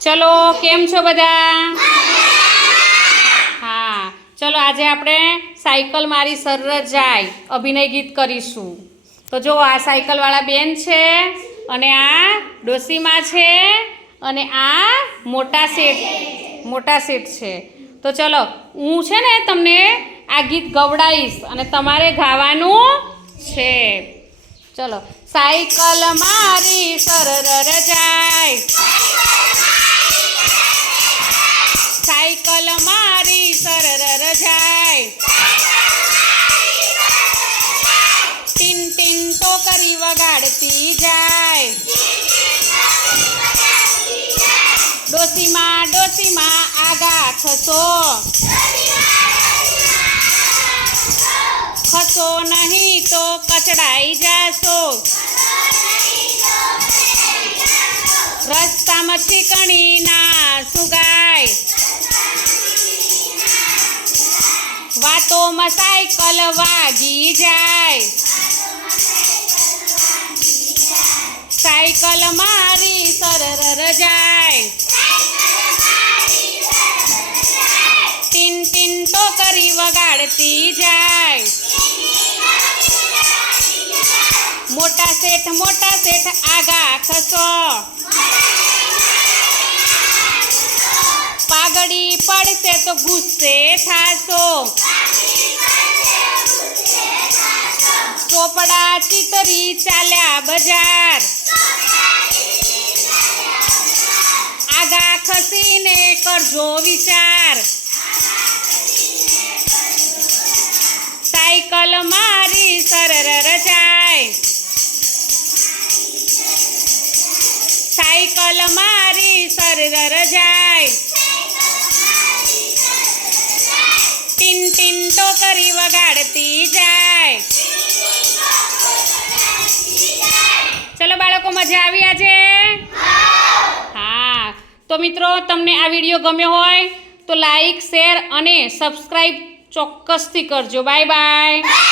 ચલો, કેમ છો બધા? હા, ચલો, આજે આપણે સાયકલ મારી સર્ર જાય, અભિનય ગીત કરીશું. તો જો, આ સાયકલવાળા બેન છે, અને આ ડોસીમાં છે, અને આ મોટા શેઠ મોટા શેઠ છે. તો ચલો, હું છે ને તમને આ ગીત ગવડાવીશ અને તમારે ગાવાનું છે. ચલો, સાયકલ મારી સરર જાય. ટોકરી વગાડતી જાય. ડોસીમાં ડોસીમાં આગા ખસો ખસો નહીં તો કચડાઈ જાશો. રસ્તામાં છીકણી ના સુગાય. વાતોમાં સાયકલ વાગી જાય. સાયકલ મારી સરર જાય ટીન ટીન ટોકરી વગાડતી જાય. મોટા શેઠ મોટા શેઠ આગા ખસો પાઘડી પડશે તો ગુસ્સે થાશો. ચોપડા ચિતરી ચાલ્યા બજાર. કરજો વિચાર. સાયકલ મારી સરર જાય સાયકલ મારી સરર જાય ટીન ટીન ટોકરી વગાડતી જાય. ચલો બાળકો, મજા આવી આજે? તો મિત્રો, તમને આ વીડિયો ગમ્યો હોય તો લાઈક, શેર અને સબસ્ક્રાઈબ ચોક્કસથી કરજો. Bye bye.